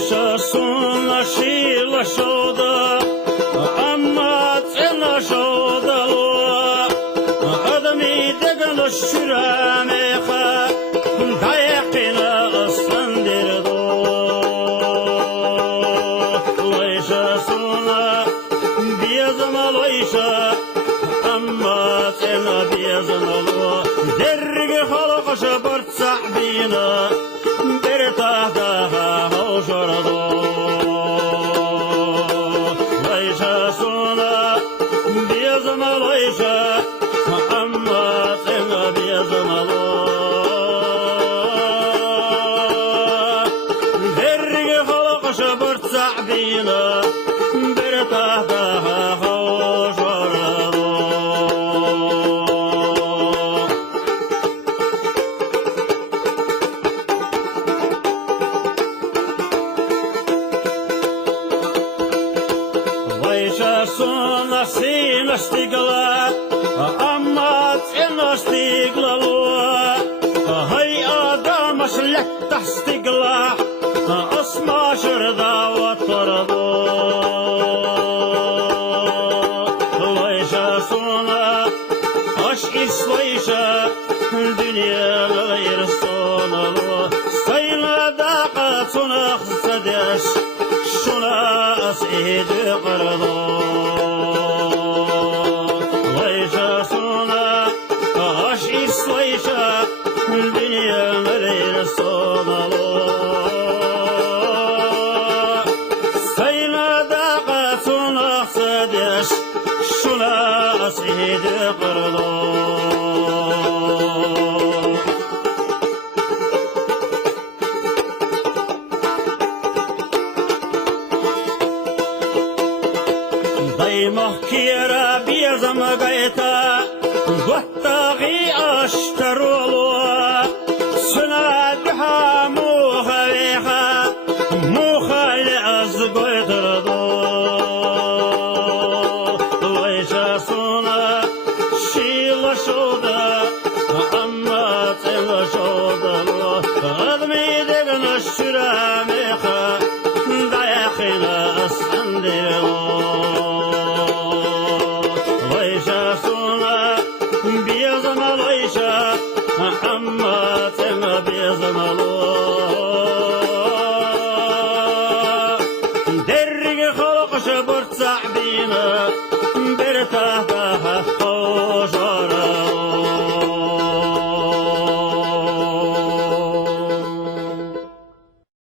Yaşasın aşıyla şoda, ama cena şoda lo. Adami degno şürameha, dayakina aslandirdo. Yaşasın biyazma loyşa, ama cena biyazma lo. Dergi halkaşa bartsa bina, bir tahta hoşardo. Yaşasın biyazma loyşa, ama cena biyazma lo. Dergi halkaşa bartsa bina, bir tahta hoşardo. Yaşasın asin astigla, ama sen astigla lo. Hay adam aslek astigla, asma şurada oturdu. Yaşasın aş islayışa, dünyalı irson lo. Sayına da kaçın aksadeş, şuna asidi qardo. Yaşasın aş islayışa, dünyalı irson lo. Sayına da kaçın aksadeş, şuna asidi qardo. Mahkira biyazama gayta, vattagi ashtarulu. Suna duha muhaveha, muhali az goytardu. Yaşasın şila şoda, amma tela şoda lo. Admi degna şürameha, dayakina asandilo. Yaşasın biyazma loyşa, amma cena biyazma lo. Dergi halkaşa bartsa bina, bir tahta